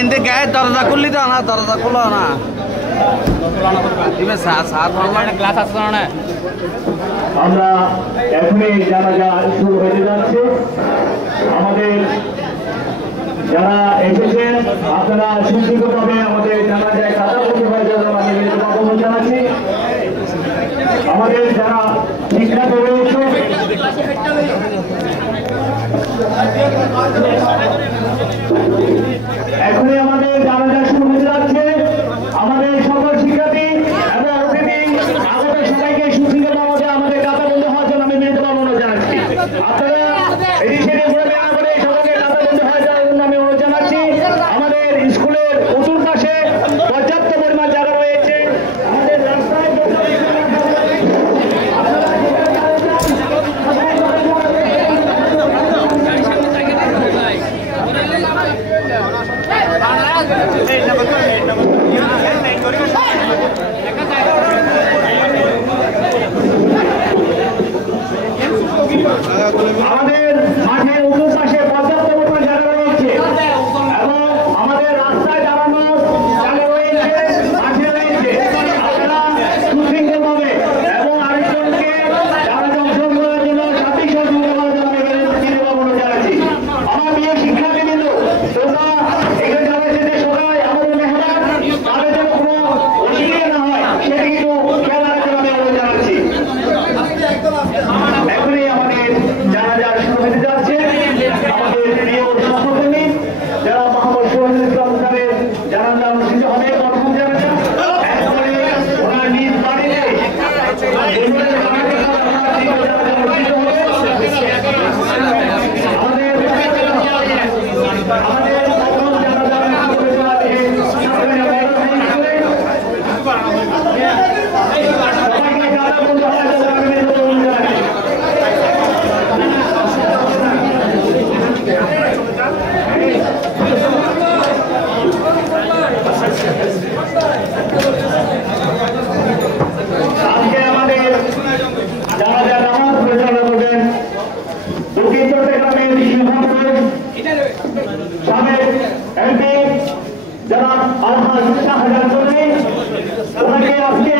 ইন্দে গায়ে দরজা খুললি তো না, দরজা খোলো না। আমরা এখনই জানাজা শুরু হতে যাচ্ছে। আমাদের যারা এসেছেন আপনারা সুশৃঙ্খলভাবে আমাদের জানাজায় কাদা বন্ধ হয়ে যাবে আমি অনুরোধ জানাচ্ছি। আমাদের যারা শিক্ষার্থী রয়েছে এখনই আমাদের জানাজা শুরু হতে যাচ্ছে। আমাদের সকল শিক্ষার্থী এবং অতিথি আগত সবাইকে সুশৃঙ্খলভাবে আমাদের কাদা বন্ধ হওয়ার জন্য আমি বিনীতভাবে অনুরোধ জানাচ্ছি। আপনারা এটি সেটি ঘুরে বেড়া করে সকলকে কাদা বন্ধ হয়ে যাওয়ার জন্য আমি অনুরোধ জানাচ্ছি। আমাদের স্কুলের উত্তর পাশে পর্যাপ্ত পরিমাণ জায়গা রয়েছে। আমাদের রাস্তায় আমাদের মাঠের উত্তর পাশে পর্যাপ্ত পরিমাণ জায়গা রয়েছে এবং আমাদের রাস্তায় দাঁড়ানো জায়গা রয়েছে, মাঠে রয়েছে। আপনারা সুশৃঙ্খলভাবে এবং আরেকজনকে জানাজা অংশগ্রহণ করার জন্য সাথী সহযোগিতা করার জন্য আমি বিনীতভাবে অনুরোধ জানাচ্ছি। আমার প্রিয় শিক্ষার্থীবৃন্দ, তোমরা এখানে যারা এসেছে সবাই আমাদের মেহমান, তাদের যেন কোনো অসুবিধা না হয় সেটা কিন্তু খেয়াল রাখার জন্য আমি অনুরোধ জানাচ্ছি। এখনই আমাদের জানাজা শুরু হতে যাচ্ছে। আমাদের প্রিয় সহকর্মী যারা মোহাম্মদ শহীদুল ইসলাম স্যারের জানাজা অনুষ্ঠিত হবে প্রথম জানাজা। এরপরে ওনার নিজ বাড়িতে আজকে আমাদের জানাজা নামাজ পরিচালনা করবেন দক্ষিণ চট্টগ্রামের সিংহপুরের সাবেক এমপি জনাব আলহাজ শাহজাহান চৌধুরী। ওনাকে আজকে